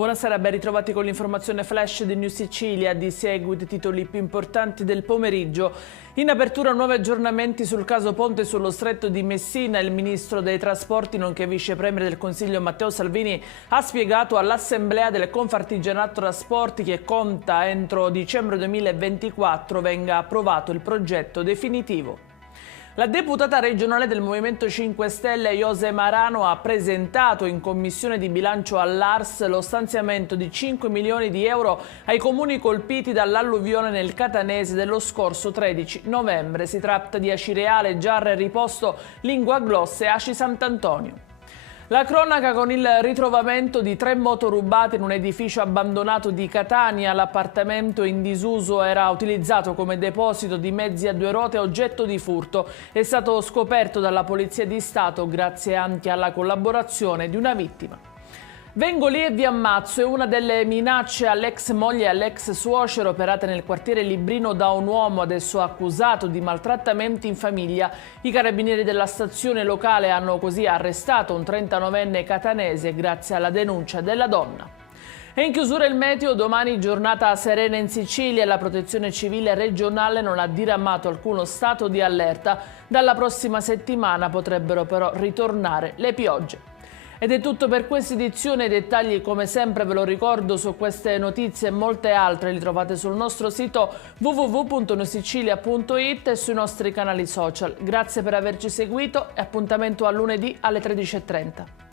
Buonasera, ben ritrovati con l'informazione flash di New Sicilia. Di seguito i titoli più importanti del pomeriggio. In apertura nuovi aggiornamenti sul caso Ponte sullo Stretto di Messina. Il ministro dei Trasporti, nonché vice premier del Consiglio Matteo Salvini, ha spiegato all'Assemblea del Confartigianato Trasporti che conta entro dicembre 2024 venga approvato il progetto definitivo. La deputata regionale del Movimento 5 Stelle Jose Marano ha presentato in commissione di bilancio all'ARS lo stanziamento di 5 milioni di euro ai comuni colpiti dall'alluvione nel Catanese dello scorso 13 novembre. Si tratta di Acireale, Giarre, Riposto, Lingua Glossa e Aci Sant'Antonio. La cronaca con il ritrovamento di 3 moto rubate in un edificio abbandonato di Catania. L'appartamento in disuso era utilizzato come deposito di mezzi a 2 ruote oggetto di furto. È stato scoperto dalla Polizia di Stato grazie anche alla collaborazione di una vittima. Vengo lì e vi ammazzo è una delle minacce all'ex moglie e all'ex suocero operate nel quartiere Librino da un uomo adesso accusato di maltrattamenti in famiglia. I carabinieri della stazione locale hanno così arrestato un 39enne catanese grazie alla denuncia della donna. E in chiusura il meteo, domani giornata serena in Sicilia e la protezione civile regionale non ha diramato alcuno stato di allerta. Dalla prossima settimana potrebbero però ritornare le piogge. Ed è tutto per questa edizione. I dettagli, come sempre, ve lo ricordo, su queste notizie e molte altre li trovate sul nostro sito www.newsicilia.it e sui nostri canali social. Grazie per averci seguito e appuntamento a lunedì alle 13:30.